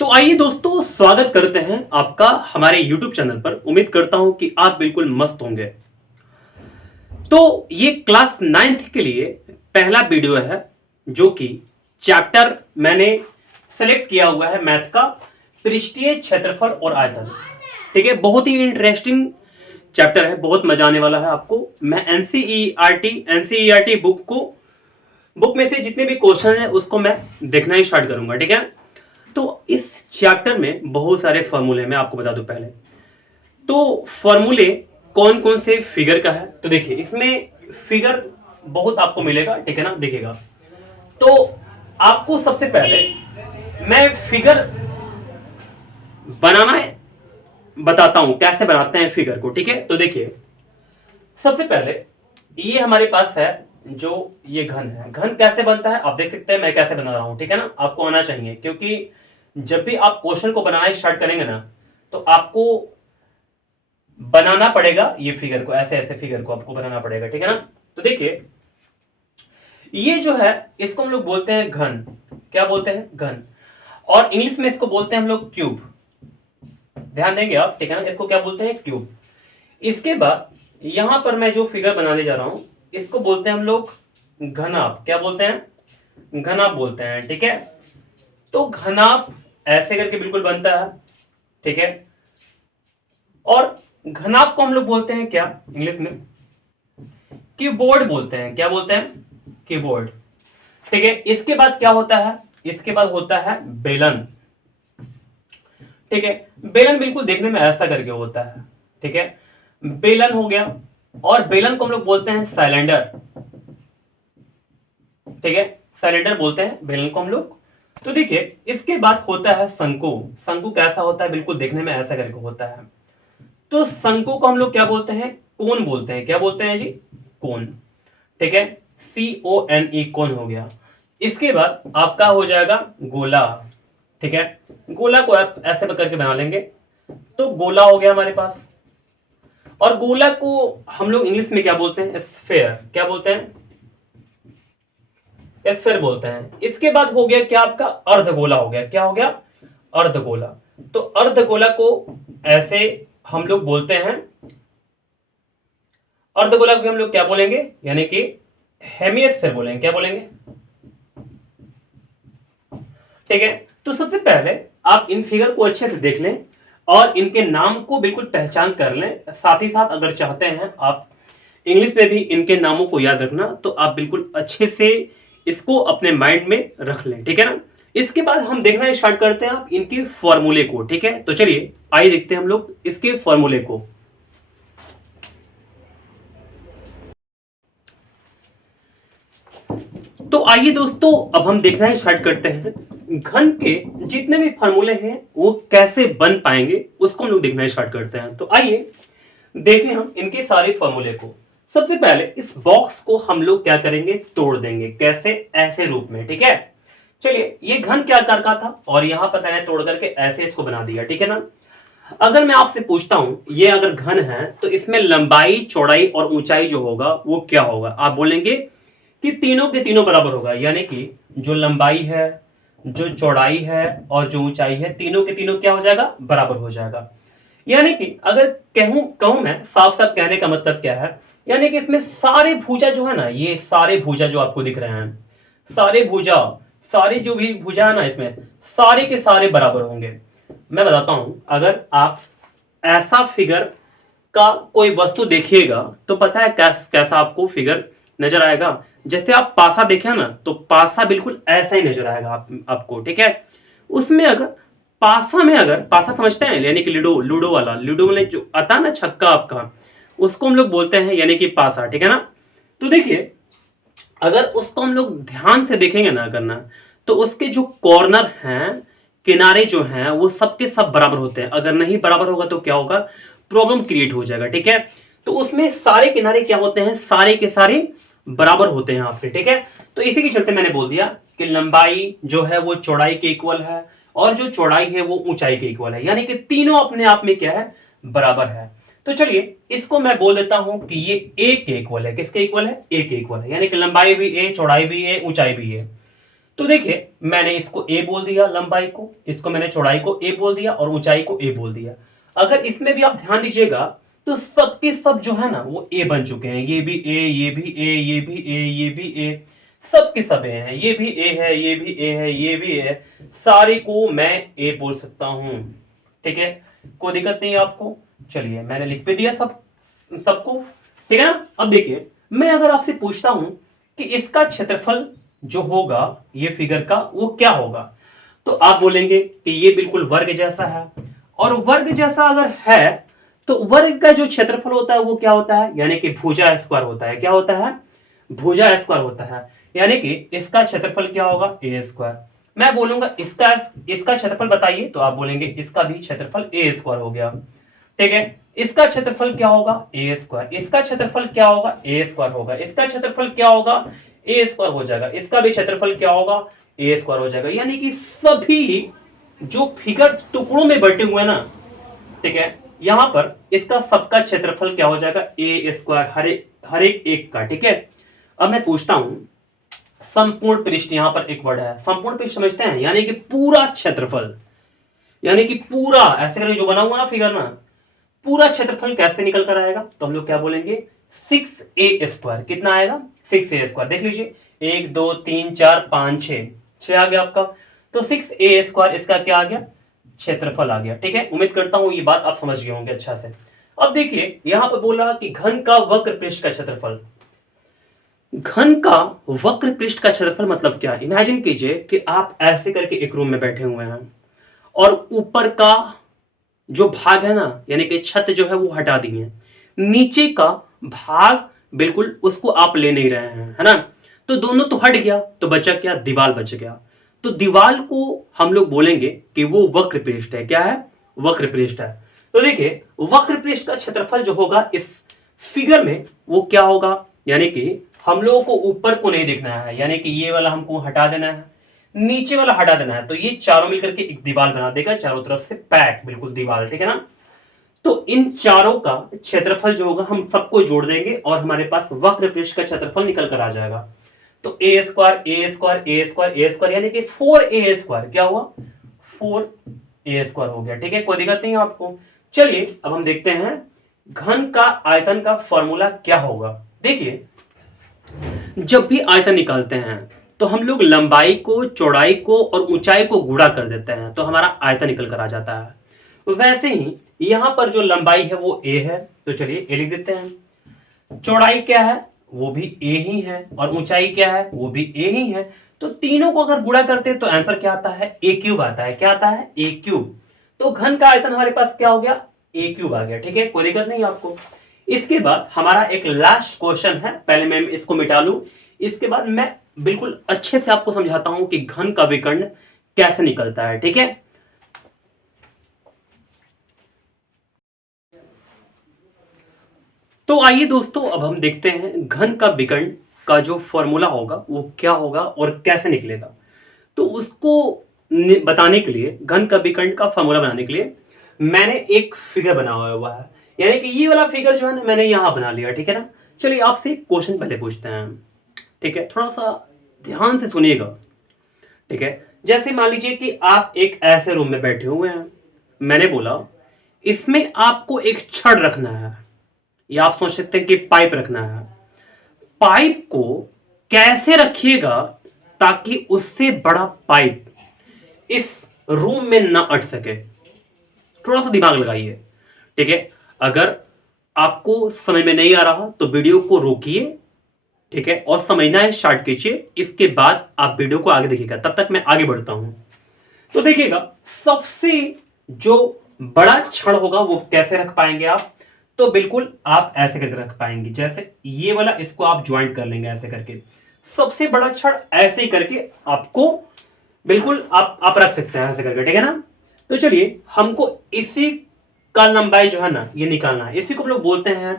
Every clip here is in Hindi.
तो आइए दोस्तों, स्वागत करते हैं आपका हमारे YouTube चैनल पर। उम्मीद करता हूं कि आप बिल्कुल मस्त होंगे। तो ये क्लास 9th के लिए पहला वीडियो है, जो कि चैप्टर मैंने सेलेक्ट किया हुआ है मैथ का, पृष्ठीय क्षेत्रफल और आयतन। ठीक है, बहुत ही इंटरेस्टिंग चैप्टर है, बहुत मजा आने वाला है आपको। मैं एनसीईआरटी बुक में से जितने भी क्वेश्चन है उसको मैं देखना ही स्टार्ट करूंगा। ठीक है, तो इस चैप्टर में बहुत सारे फॉर्मूले मैं आपको बता दूं पहले। तो फॉर्मूले कौन कौन से फिगर का है, तो देखिए इसमें फिगर बहुत आपको मिलेगा। ठीक है ना, देखिएगा। तो आपको सबसे पहले मैं फिगर बनाना बताता हूं, कैसे बनाते हैं फिगर को। ठीक है, तो देखिए सबसे पहले ये हमारे पास है, जो ये घन है। घन कैसे बनता है आप देख सकते हैं, मैं कैसे बना रहा हूं। ठीक है ना, आपको आना चाहिए, क्योंकि जब भी आप क्वेश्चन को बनाना स्टार्ट करेंगे ना, तो आपको बनाना पड़ेगा ये फिगर को, ऐसे ऐसे फिगर को आपको बनाना पड़ेगा। ठीक है ना, तो देखिए ये जो है इसको हम लोग बोलते हैं घन। क्या बोलते हैं? घन। और इंग्लिश में इसको बोलते हैं हम लोग क्यूब। ध्यान देंगे आप। ठीक है ना, इसको क्या बोलते हैं? क्यूब। इसके बाद यहां पर मैं जो फिगर बनाने जा रहा हूं इसको बोलते हैं हम लोग घनाभ। क्या बोलते हैं? घनाभ बोलते हैं। ठीक है, तो घनाभ ऐसे करके बिल्कुल बनता है। ठीक है, और घनाभ को हम लोग बोलते हैं क्या इंग्लिश में? कीबोर्ड बोलते हैं। क्या बोलते हैं? कीबोर्ड। ठीक है, इसके बाद क्या होता है? इसके बाद होता है बेलन। ठीक है, बेलन बिल्कुल देखने में ऐसा करके होता है। ठीक है, बेलन हो गया। और बेलन को हम लोग बोलते हैं सिलेंडर। ठीक है, सिलेंडर बोलते हैं बेलन को हम लोग। तो देखिए इसके बाद होता है शंकु। शंकु कैसा होता है? बिल्कुल देखने में ऐसा करके होता है। तो शंकु को हम लोग क्या बोलते हैं? कोन बोलते हैं। क्या बोलते हैं जी? कोन। ठीक है, CONE, कोन हो गया। इसके बाद आपका हो जाएगा गोला। ठीक है, गोला को आप ऐसे करके बना लेंगे, तो गोला हो गया हमारे पास। और गोला को हम लोग इंग्लिश में क्या बोलते हैं? स्फेयर। क्या बोलते हैं? स्फेयर बोलते हैं। इसके बाद हो गया क्या आपका? अर्धगोला हो गया। क्या हो गया? अर्धगोला। तो अर्धगोला को ऐसे हम लोग बोलते हैं, अर्धगोला को हम लोग क्या बोलेंगे? यानी कि हेमिस्फेयर बोलेंगे। क्या बोलेंगे? ठीक है, तो सबसे पहले आप इन फिगर को अच्छे से देख लें और इनके नाम को बिल्कुल पहचान कर लें। साथ ही साथ अगर चाहते हैं आप इंग्लिश में भी इनके नामों को याद रखना, तो आप बिल्कुल अच्छे से इसको अपने माइंड में रख लें। ठीक है ना, इसके बाद हम देखना स्टार्ट करते हैं आप इनके फॉर्मूले को। ठीक है, तो चलिए आइए देखते हैं हम लोग इसके फॉर्मूले को। तो आइए दोस्तों, अब हम देखना स्टार्ट करते हैं घन के जितने भी फॉर्मूले हैं वो कैसे बन पाएंगे, उसको हम लोग देखना स्टार्ट करते हैं। तो आइए देखें हम इनके सारे फॉर्मूले को। सबसे पहले इस बॉक्स को हम लोग क्या करेंगे? तोड़ देंगे। कैसे? ऐसे रूप में। ठीक है, चलिए ये घन क्या आकार का था और यहां पर मैंने तोड़ करके ऐसे इसको बना दिया। ठीक है ना, अगर मैं आपसे पूछता हूं ये अगर घन है तो इसमें लंबाई, चौड़ाई और ऊंचाई जो होगा वो क्या होगा? आप बोलेंगे कि तीनों के तीनों बराबर होगा। यानी कि जो लंबाई है, जो चौड़ाई है और जो ऊंचाई है, तीनों के तीनों क्या हो जाएगा? बराबर हो जाएगा। यानी कि अगर कहूं मैं, साफ साफ कहने का मतलब क्या है? यानी कि इसमें सारे भुजा जो है ना, ये सारे भुजा जो आपको दिख रहे हैं, सारे भुजा, सारे जो भी भुजा है ना, इसमें सारे के सारे बराबर होंगे। मैं बताता हूं, अगर आप ऐसा फिगर का कोई वस्तु देखिएगा तो पता है कैसा आपको फिगर नजर आएगा? जैसे आप पासा देखें ना, तो पासा बिल्कुल ऐसा ही नजर आएगा आपको। ठीक है, उसमें अगर पासा में, अगर पासा समझते हैं, यानी कि लूडो, लूडो वाले जो आता है ना छक्का आपका, उसको हम लोग बोलते हैं यानी कि पासा। ठीक है ना, तो देखिए अगर उसको हम लोग ध्यान से देखेंगे ना करना, तो उसके जो कॉर्नर हैं, किनारे जो हैं, वो सबके सब बराबर होते हैं। अगर नहीं बराबर होगा तो क्या होगा? प्रॉब्लम क्रिएट हो जाएगा। ठीक है, तो उसमें सारे किनारे क्या होते हैं? सारे के सारे बराबर होते हैं आपके। ठीक है, तो इसी के चलते मैंने बोल दिया कि लंबाई जो है वो चौड़ाई के इक्वल है और जो चौड़ाई है वो ऊंचाई के इक्वल है। यानी कि तीनों अपने आप में क्या है? बराबर है। तो चलिए इसको मैं बोल देता हूं कि ये ए के इक्वल है। किसके इक्वल है? ए के इक्वल है। यानी कि लंबाई भी ए, चौड़ाई भी ए, ऊंचाई भी ए। तो देखिए मैंने इसको ए बोल दिया, लंबाई को, इसको मैंने चौड़ाई को ए बोल दिया और ऊंचाई को ए बोल दिया। अगर इसमें भी आप ध्यान दीजिएगा तो सबके सब जो है ना वो ए बन चुके हैं। ये भी ए, ये भी ए, ये भी ए, ये भी ए, सब के सब ए हैं। ये भी ए है, ये भी ए है, ये भी ए है, सारे को मैं ए बोल सकता हूं। ठीक है, कोई दिक्कत नहीं है आपको। चलिए मैंने लिख पे दिया सबको, ठीक है ना। अब देखिए मैं अगर आपसे पूछता हूं कि इसका क्षेत्रफल जो होगा ये फिगर का वो क्या होगा, तो आप बोलेंगे कि ये बिल्कुल वर्ग जैसा है। और वर्ग जैसा अगर है तो वर्ग का जो क्षेत्रफल होता है वो क्या होता है, यानी कि भुजा स्क्वायर होता है। क्या होता है, भुजा स्क्वायर होता है। यानी कि इसका क्षेत्रफल क्या होगा, ए स्क्वायर। मैं बोलूंगा इसका क्षेत्रफल बताइए, तो आप बोलेंगे इसका भी क्षेत्रफल ए स्क्वायर हो गया। ठीक है, इसका क्षेत्रफल क्या होगा, ए स्क्वायर। इसका क्षेत्रफल क्या होगा, ए स्क्वायर होगा। इसका क्षेत्रफल क्या होगा, ए स्क्वायर हो जाएगा। इसका भी क्षेत्रफल क्या होगा, ए स्क्वायर हो जाएगा। यानी कि सभी जो फिगर टुकड़ों में बटे हुए ना, ठीक है, यहां पर इसका सबका क्षेत्रफल क्या हो जाएगा, ए स्क्वायर, हर एक का। ठीक है, अब मैं पूछता हूं संपूर्ण पृष्ठ, यहां पर एक वर्ड है संपूर्ण पृष्ठ, समझते हैं, यानी कि पूरा क्षेत्रफल, यानी कि पूरा ऐसे करके जो बना हुआ ना फिगर ना, पूरा क्षेत्रफल कैसे निकल कर आएगा, तो हम लोग क्या बोलेंगे 6a स्क्वायर। कितना आएगा, 6a स्क्वायर। देख लीजिए 1 2 3 4 5 6 आ गया आपका। तो 6a स्क्वायर इसका क्या आ गया, क्षेत्रफल आ गया। ठीक है, उम्मीद करता हूं ये बात आप समझ गए होंगे अच्छा से। अब देखिए यहां पर बोला कि घन का वक्र पृष्ठ का क्षेत्रफल। घन का वक्र पृष्ठ का क्षेत्रफल मतलब क्या, इमेजिन कीजिए कि आप ऐसे करके एक रूम में बैठे हुए हैं और ऊपर का जो भाग है ना, यानी कि छत जो है वो हटा दी है, नीचे का भाग बिल्कुल उसको आप ले नहीं रहे हैं, है ना। तो दोनों तो हट गया, तो बचा क्या, दीवार बच गया। तो दीवार को हम लोग बोलेंगे कि वो वक्र पृष्ठ है। क्या है, वक्र पृष्ठ है। तो देखिए वक्र पृष्ठ का क्षेत्रफल जो होगा इस फिगर में वो क्या होगा, यानी कि हम लोगों को ऊपर को नहीं देखना है, यानी कि ये वाला हमको हटा देना है, नीचे वाला हटा देना है। तो ये चारों मिलकर के एक दीवार बना देगा, चारों तरफ से पैक बिल्कुल दीवार। ठीक है ना। तो इन चारों का क्षेत्रफल जो होगा हम सबको जोड़ देंगे और हमारे पास वक्र पृष्ठ का क्षेत्रफल निकल कर आ जाएगा। तो ए स्क्वायर ए स्क्वायर ए स्क्वायर ए स्क्वायर, यानी कि 4a स्क्वायर क्या हुआ, 4a स्क्वायर हो गया। ठीक है, कोई दिक्कत नहीं है आपको। चलिए अब हम देखते हैं घन का आयतन का फॉर्मूला क्या होगा। देखिए जब भी आयतन निकालते हैं तो हम लोग लंबाई को, चौड़ाई को और ऊंचाई को गुणा कर देते हैं, तो हमारा आयतन निकल कर आ जाता है। तो वैसे ही यहां पर जो लंबाई है वो a है, तो चलिए a लिख देते हैं। चौड़ाई क्या है, वो भी a ही है, और ऊंचाई क्या है, वो भी a ही है। तो तीनों को अगर गुणा करते हैं तो आंसर क्या आता है, a क्यूब आता है। क्या आता है, a क्यूब। तो घन का आयतन हमारे पास क्या हो गया, a क्यूब आ गया। ठीक है, कोई दिक्कत नहीं आपको। इसके बाद हमारा एक लास्ट क्वेश्चन है, पहले मैं इसको मिटा लूं, इसके बाद मैं बिल्कुल अच्छे से आपको समझाता हूं कि घन का विकर्ण कैसे निकलता है। ठीक है, तो आइए दोस्तों अब हम देखते हैं घन का विकर्ण का जो फॉर्मूला होगा वो क्या होगा और कैसे निकलेगा। तो उसको बताने के लिए, घन का विकर्ण का फॉर्मूला बनाने के लिए मैंने एक फिगर बनाया हुआ है, यानी कि ये वाला फिगर जो है ना मैंने यहां बना लिया। ठीक है ना। चलिए आपसे एक क्वेश्चन पहले पूछते हैं। ठीक है, थोड़ा सा ध्यान से सुनिएगा। ठीक है, जैसे मान लीजिए कि आप एक ऐसे रूम में बैठे हुए हैं, मैंने बोला इसमें आपको एक छड़ रखना है, या आप सोच सकते हैं कि पाइप रखना है। पाइप को कैसे रखिएगा ताकि उससे बड़ा पाइप इस रूम में ना अट सके, थोड़ा सा दिमाग लगाइए। ठीक है, अगर आपको समझ में नहीं आ रहा तो वीडियो को रोकिए, ठीक है, और समझना है स्टार्ट कीजिए, इसके बाद आप वीडियो को आगे देखिएगा। तब तक मैं आगे बढ़ता हूं। तो देखिएगा सबसे जो बड़ा छड़ होगा वो कैसे रख पाएंगे आप, तो बिल्कुल आप ऐसे करके रख पाएंगे, जैसे ये वाला इसको आप ज्वाइंट कर लेंगे ऐसे करके। सबसे बड़ा छड़ ऐसे ही करके आपको बिल्कुल आप रख सकते हैं ऐसे करके। ठीक है ना। तो चलिए हमको इसी का लंबाई जो है ना ये निकालना है, इसी को हम लोग बोलते हैं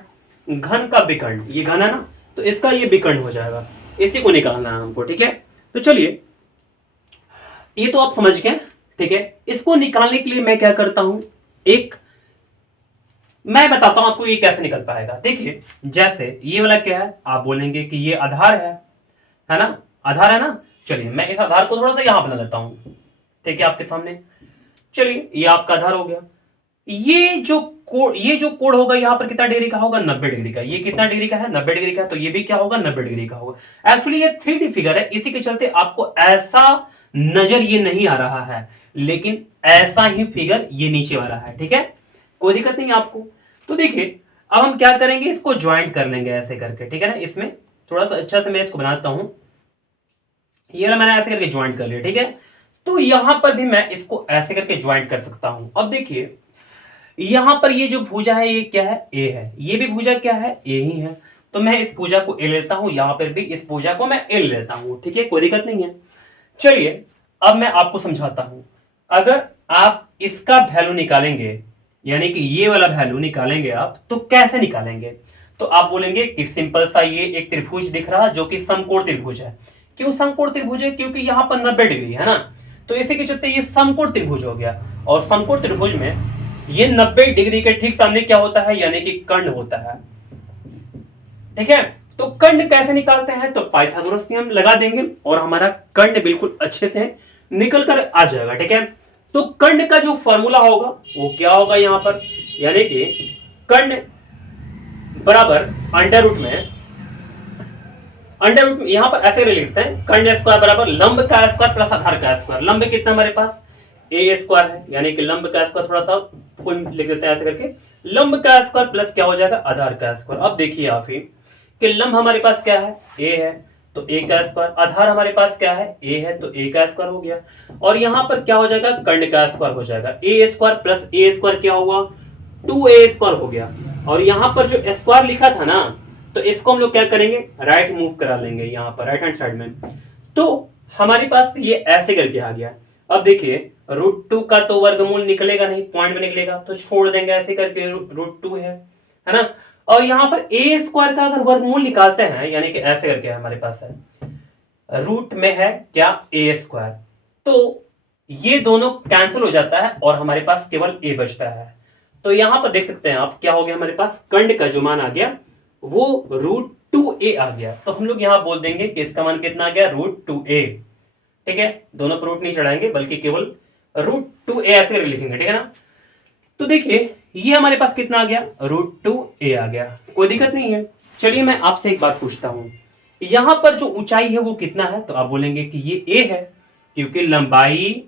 घन का विकर्ण। ये घन है ना, तो इसका ये विकर्ण हो जाएगा, इसी को निकालना है हमको। ठीक है, तो चलिए ये तो आप समझ गए। ठीक है, इसको निकालने के लिए मैं क्या करता हूं, एक मैं बताता हूं आपको ये कैसे निकल पाएगा। देखिए जैसे ये वाला क्या है, आप बोलेंगे कि ये आधार है ना, आधार है ना। चलिए मैं इस आधार को थोड़ा सा यहां बना लेता हूं, ठीक है, आपके सामने। चलिए ये आपका आधार हो गया। ये जो कोण होगा यहाँ पर कितना डिग्री का होगा, 90 डिग्री का। ये कितना डिग्री का है, 90 डिग्री का, तो ये भी क्या होगा, 90 डिग्री का होगा। एक्चुअली ये 3D फिगर है, इसी के चलते आपको ऐसा नजर ये नहीं आ रहा है, लेकिन ऐसा ही फिगर ये नीचे वाला है, ठीक है, कोई दिक्कत नहीं आपको। तो देखिए अब हम क्या करेंगे, इसको ज्वाइंट कर लेंगे ऐसे करके, ठीक है ना। इसमें थोड़ा सा अच्छा से मैं इसको बनाता हूं, ये वाला मैंने ऐसे करके ज्वाइंट कर लिया, ठीक है। तो यहां पर भी मैं इसको ऐसे करके ज्वाइंट कर सकता हूं। अब देखिए यहां पर ये जो भुजा है ये क्या है, ए है, ये भी भुजा क्या है, ए ही है। तो मैं इस भुजा को ए लेता हूं, यहां पर भी इस भुजा को मैं ए लेता हूं, ठीक है, कोई दिक्कत नहीं है। चलिए अब मैं आपको समझाता हूं। अगर आप इसका वैल्यू निकालेंगे, यानी कि ये वाला वैल्यू निकालेंगे आप, तो कैसे निकालेंगे, तो आप बोलेंगे कि सिंपल सा ये एक त्रिभुज दिख रहा जो कि समकोण त्रिभुज है। क्यों समकोण त्रिभुज है, क्योंकि यहां पर 90 डिग्री है ना, तो इसी के चलते ये समकोण त्रिभुज हो गया। और समकोण त्रिभुज में ये 90 डिग्री के ठीक सामने क्या होता है, यानी कि कर्ण होता है, ठीक है। तो कर्ण कैसे निकालते हैं, तो पाइथागोरस नियम लगा देंगे और हमारा कर्ण बिल्कुल अच्छे से निकल कर आ जाएगा, ठीक है। तो कर्ण का जो फॉर्मूला होगा वो क्या होगा यहां पर, यानी कि कर्ण बराबर अंडर रूट में यहां पर ऐसे लिखते हैं, कर्ण स्क्वायर बराबर लंब का स्क्वायर प्लस आधार का स्क्वायर। लंब कितना हमारे पास ए स्क्वायर है, यानी कि लंब का स्क्वायर, थोड़ा सा फुल लिख देते हैं ऐसे करके, लंब का स्क्वायर प्लस क्या हो जाएगा, आधार का स्क्वायर। अब देखिए आप ही कि लंब हमारे पास क्या है, ए है, तो ए का स्क्वायर, आधार हमारे पास क्या है, ए है, तो ए का स्क्वायर हो गया। और यहां पर क्या हो जाएगा, कर्ण का स्क्वायर हो जाएगा, ए स्क्वायर प्लस ए स्क्वायर क्या हुआ, 2a स्क्वायर हो गया। और यहां पर जो स्क्वायर लिखा था ना, तो इसको हम लोग क्या करेंगे, राइट मूव करा लेंगे यहां पर राइट हैंड साइड में। तो हमारे पास ये ऐसे करके आ गया। अब देखिए √2 का तो वर्गमूल निकलेगा नहीं, पॉइंट में निकलेगा, तो छोड़ देंगे ऐसे करके, √2 है ना। और यहां पर ए स्क्वायर का अगर वर्गमूल निकालते हैं, यानी कि ऐसे करके हमारे पास है, रूट में है क्या, ए स्क्वायर, तो ये दोनों कैंसिल हो जाता है और हमारे पास केवल ए बचता है। तो यहां पर देख सकते हैं आप क्या हो गया, हमारे पास कर्ण का जो मान आ गया वो √2a आ गया। तो हम लोग यहां बोल देंगे कि इसका मान कितना आ गया, √2a, ठीक है। दोनों पर रूट नहीं चढ़ाएंगे बल्कि केवल √2a ऐसे करके लिखेंगे, ठीक है ना। तो देखिए ये हमारे पास कितना आ गया, √2a आ गया, कोई दिक्कत नहीं है। चलिए मैं आपसे एक बात पूछता हूं, यहां पर जो ऊंचाई है वो कितना है, तो आप बोलेंगे कि ये a है, क्योंकि लंबाई,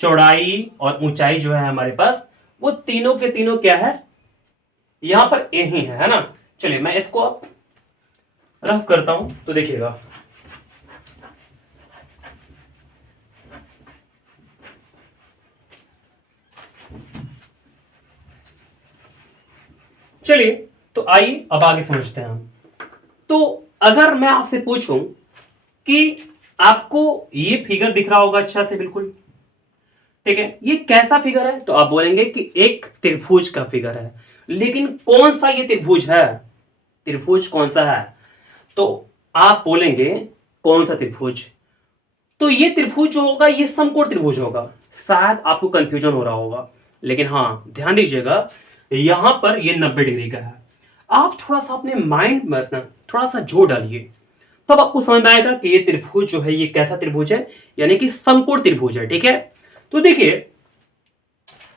चौड़ाई और ऊंचाई जो है हमारे पास वो तीनों के तीनों क्या है, यहां पर a ही है ना। चलिए मैं इसको अब रफ करता हूं तो देखिएगा। चलिए तो आइए अब आगे समझते हैं हम। तो अगर मैं आपसे पूछूं कि आपको ये फिगर दिख रहा होगा अच्छा से, बिल्कुल ठीक है, ये कैसा फिगर है, तो आप बोलेंगे कि एक त्रिभुज का फिगर है। लेकिन कौन सा ये त्रिभुज है, त्रिभुज कौन सा है, तो आप बोलेंगे कौन सा त्रिभुज, तो ये त्रिभुज जो होगा ये समकोण त्रिभुज होगा। शायद आपको कंफ्यूजन हो रहा होगा, लेकिन हाँ ध्यान दीजिएगा यहां पर ये 90 डिग्री का है। आप थोड़ा सा अपने माइंड में अपना थोड़ा सा जोर डालिए, तब आपको समझ में आएगा कि ये त्रिभुज जो है ये कैसा त्रिभुज है, यानी कि समकोण त्रिभुज है, ठीक है। तो देखिए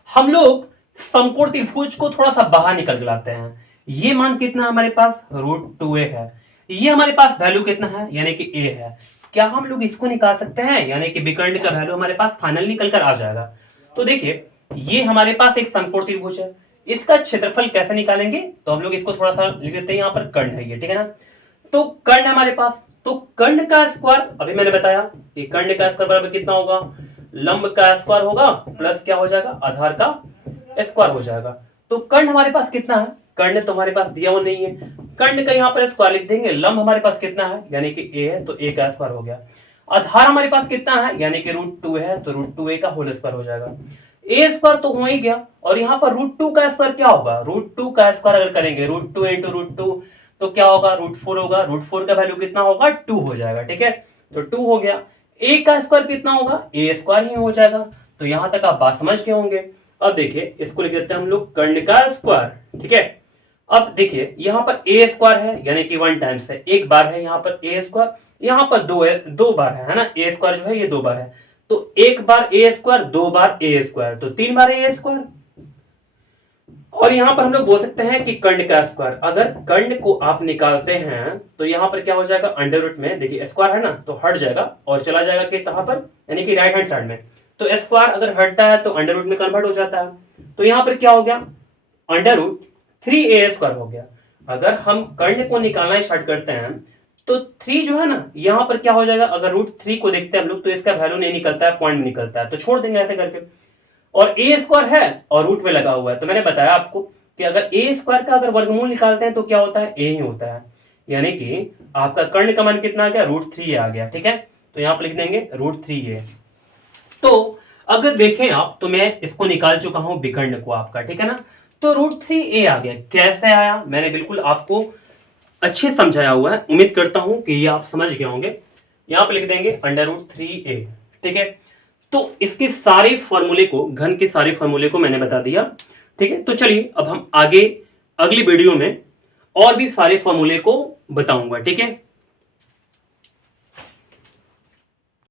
हम लोग समकोण त्रिभुज को थोड़ा सा बाहर निकल के लाते हैं। ये मान कितना हमारे पास, √2a है, ये हमारे पास वैल्यू कितना है, यानी कि a है। क्या हम लोग इसको निकाल सकते हैं, यानी कि विकर्ण का वैल्यू हमारे पास फाइनल निकल कर आ जाएगा। तो देखिए ये हमारे पास एक समकोण त्रिभुज है, इसका क्षेत्रफल कैसे निकालेंगे, तो हम लोग इसको थोड़ा सा लिख देते हैं, यहां पर कर्ण है ये, ठीक है ना। तो कर्ण हमारे पास, तो कर्ण का स्क्वायर अभी मैंने बताया कि कर्ण का स्क्वायर बराबर कितना होगा, लंब का स्क्वायर होगा प्लस क्या हो जाएगा, आधार का स्क्वायर हो जाएगा। तो कर्ण हमारे पास कितना है, कर्ण तो हमारे पास दिया हुआ नहीं है, कर्ण का यहाँ पर स्क्वायर लिख देंगे। लंब हमारे पास कितना है, यानी कि a है, तो a का स्क्वायर हो गया। आधार हमारे पास कितना है, यानी कि √2 है, तो √2a का होल स्क्वायर हो जाएगा। a स्क्वायर तो हो ही गया, और यहाँ पर √2 का स्क्वायर क्या होगा, √2 का स्क्वायर अगर करेंगे √2 इंटू √2 तो क्या होगा, √4 होगा। √4 का वैल्यू कितना होगा, 2 हो जाएगा, ठीक है। तो 2 हो गया। a का स्क्वायर कितना होगा, a स्क्वायर ही हो जाएगा। तो यहां तक आप बात समझ गए होंगे। अब देखिए इसको लिख देते हैं हम लोग कर्ण का स्क्वायर, ठीक है। अब देखिए यहां पर a स्क्वायर है, यानी कि 1 टाइम्स है, एक बार है यहाँ पर a स्क्वायर, यहाँ पर दो बार है ना, ए स्क्वायर जो है ये 2 बार है, तो एक बार ए स्क्वायर, 2 बार ए स्क्वायर, तो 3 बार ए स्क्वायर। और यहां पर हम लोग बोल सकते हैं कि कर्ण का स्क्वायर, अगर कर्ण को आप निकालते हैं तो यहां पर क्या हो जाएगा, अंडर रूट में देखिए स्क्वायर है ना, तो हट जाएगा और चला जाएगा कि कहां पर, यानी कि राइट हैंड साइड में। तो स्क्वायर अगर हटता है तो अंडर रूट में कन्वर्ट हो जाता है, तो यहां पर क्या हो गया, अंडर रूट 3a स्क्वायर हो गया। अगर हम कर्ण को निकालना स्टार्ट करते हैं तो 3 जो है ना, यहां पर क्या हो जाएगा, अगर रूट 3 को देखते हैं हम लोग तो इसका वैल्यू नहीं निकलता है, पॉइंट निकलता है, तो छोड़ देंगे ऐसे करके। और ए स्क्वायर है और रूट में लगा हुआ है, तो मैंने बताया आपको कि अगर ए स्क्वायर का अगर वर्गमूल निकालते हैं तो क्या होता है, ए ही होता है, यानी कि आपका कर्ण का मान कितना आ गया, √3 आ गया। ठीक है, तो यहां पर लिख देंगे √3a। तो अगर देखें आप, तो मैं इसको निकाल चुका हूं विकर्ण को आपका, ठीक है ना, तो √3a आ गया। कैसे आया, मैंने बिल्कुल आपको अच्छे समझाया हुआ है, उम्मीद करता हूं कि ये आप समझ गए होंगे। यहां पर लिख देंगे √3a। ठीक है, तो इसके सारे फॉर्मूले को, घन के सारे फॉर्मूले को मैंने बता दिया। ठीक है, तो चलिए अब हम आगे अगली वीडियो में और भी सारे फॉर्मूले को बताऊंगा। ठीक है।